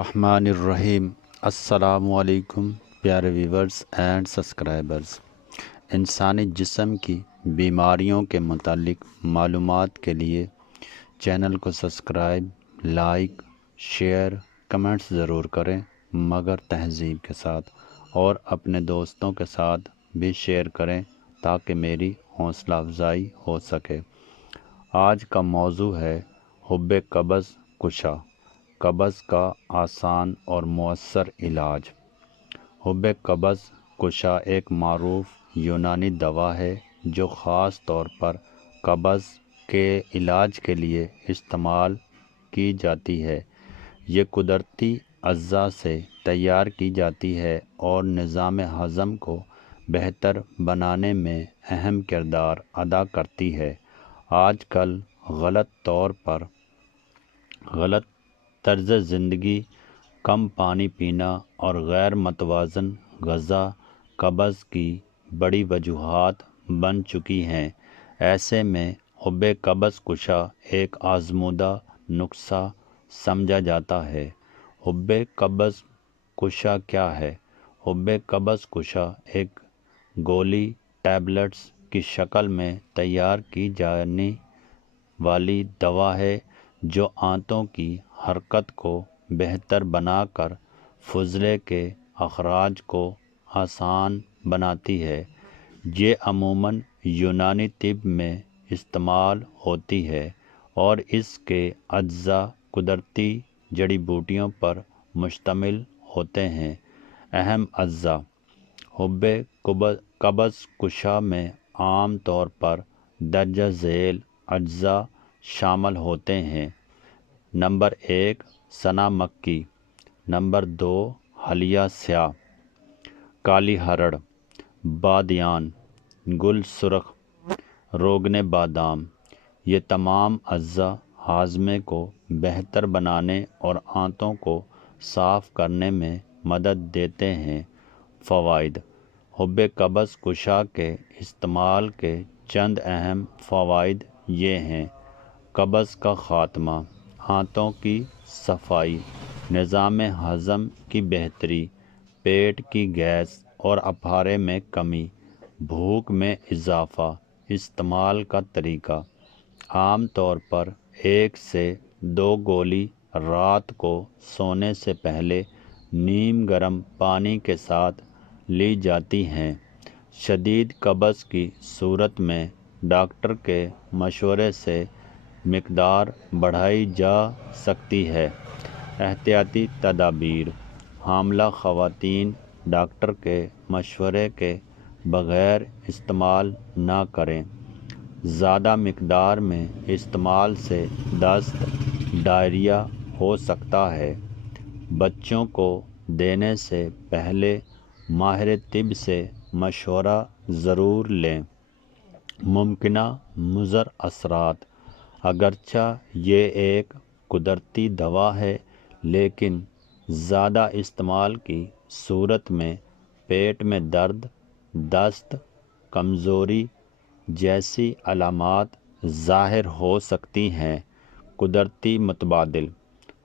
बिस्मिल्लाहिर्रहमानिर्रहीम। अस्सलामु अलैकुम प्यारे व्यूवर्स एंड सब्सक्राइबर्स। इंसानी जिस्म की बीमारियों के मुतालिक मालूमात के लिए चैनल को सब्सक्राइब, लाइक, शेयर, कमेंट्स ज़रूर करें, मगर तहज़ीब के साथ, और अपने दोस्तों के साथ भी शेयर करें ताकि मेरी हौसला अफजाई हो सके। आज का मौजू है हुब्बे कब्ज़ कुशा, कब्ज़ का आसान और मौसर इलाज। हुब्बे कब्ज़ कुशा एक मारूफ यूनानी दवा है जो ख़ास तौर पर कब्ज़ के इलाज के लिए इस्तेमाल की जाती है। ये कुदरती अज़्ज़ा से तैयार की जाती है और निज़ाम हज़म को बेहतर बनाने में अहम किरदार अदा करती है। आजकल गलत तर्ज़ ज़िंदगी, कम पानी पीना और गैर मतवाज़न ग़िज़ा कब्ज़ की बड़ी वजूहात बन चुकी हैं। ऐसे में हुब्बे कब्ज़ कुशा एक आज़मूदा नुस्ख़ा समझा जाता है। हुब्बे कब्ज़ कुशा क्या है? हुब्बे कब्ज़ कुशा एक गोली टैबलेट्स की शक्ल में तैयार की जाने वाली दवा है जो आंतों की हरकत को बेहतर बनाकर फुज़ले के अखराज को आसान बनाती है। ये अमूमन यूनानी तिब में इस्तेमाल होती है और इसके अज्जा कुदरती जड़ी बूटियों पर मुश्तमिल होते हैं। अहम अज्जा हुब्बे कब्ज़ कुशा में आम तौर पर दर्ज झेल अज्जा शामिल होते हैं। नंबर 1 सना मक्की, नंबर 2 हलिया स्याह, काली हरड़, बादियान, गुल सुरख, रोगने बादाम। ये तमाम अज्जा हाजमे को बेहतर बनाने और आंतों को साफ़ करने में मदद देते हैं। फ़वाइद हुब्बे कब्ज़ कुशा के इस्तेमाल के चंद अहम फ़वाइद ये हैं। कब्ज़ का ख़ात्मा, आंतों की सफाई, निज़ाम हज़म की बेहतरी, पेट की गैस और अफारे में कमी, भूख में इजाफ़ा। इस्तेमाल का तरीका आम तौर पर 1 से 2 गोली रात को सोने से पहले नीम गर्म पानी के साथ ली जाती हैं। शदीद कब्ज़ की सूरत में डॉक्टर के मशवरे से मिक़दार बढ़ाई जा सकती है। एहतियाती तदाबीर हामला ख़वातीन डॉक्टर के मशवरे के बग़ैर इस्तेमाल ना करें। ज़्यादा मिक़दार में इस्तेमाल से दस्त, डायरिया हो सकता है। बच्चों को देने से पहले माहिर तिब से मशवरा ज़रूर लें। मुमकिना मुज़र असरात अगरचा ये एक कुदरती दवा है, लेकिन ज़्यादा इस्तेमाल की सूरत में पेट में दर्द, दस्त, कमज़ोरी जैसी अलामात ज़ाहिर हो सकती हैं। कुदरती मुतबादिल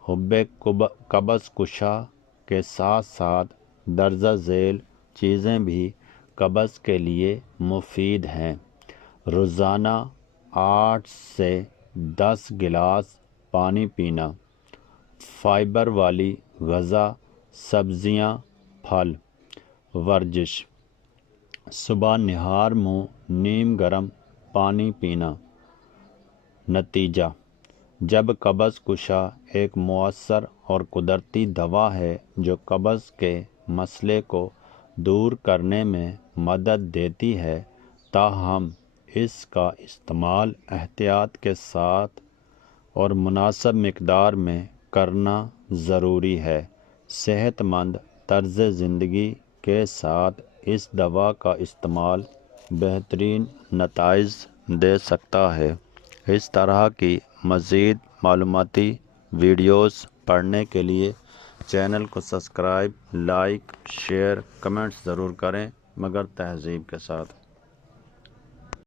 हुब्बे कब्ज़ कुशा के साथ साथ दर्जा झेल चीज़ें भी कब्ज़ के लिए मुफीद हैं। रोज़ाना 8 से 10 गिलास पानी पीना, फ़ाइबर वाली ग़िज़ा, सब्ज़ियाँ, फल, वर्जिश, सुबह निहार मुँह नीम गर्म पानी पीना। नतीजा जब कब्ज़ कुशा एक मौसर और कुदरती दवा है जो कब्ज़ के मसले को दूर करने में मदद देती है, ताहम इसका इस्तेमाल एहतियात के साथ और मुनासिब मिक़दार में करना ज़रूरी है। सेहतमंद तर्ज़ ज़िंदगी के साथ इस दवा का इस्तेमाल बेहतरीन नताइज दे सकता है। इस तरह की मज़ीद मालूमाती वीडियोस पढ़ने के लिए चैनल को सब्सक्राइब, लाइक, शेयर, कमेंट्स ज़रूर करें, मगर तहज़ीब के साथ।